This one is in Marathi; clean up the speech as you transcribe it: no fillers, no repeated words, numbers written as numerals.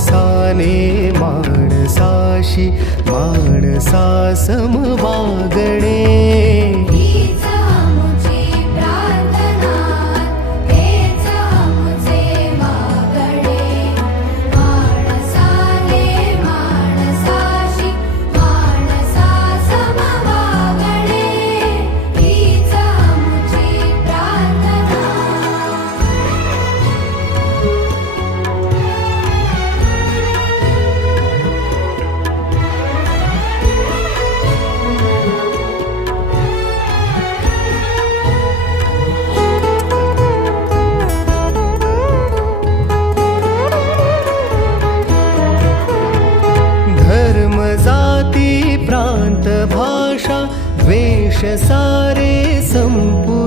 माणसाने माणसाशी माणसा सम वागणे. हीच आमुची प्रार्थना, हेच आमुचे मागणे. माणसाने माणसाशी माणसा सम वागणे. हीच आमुची प्रार्थना. धर्म जाती प्रांत भाषा द्वेष सारे संपू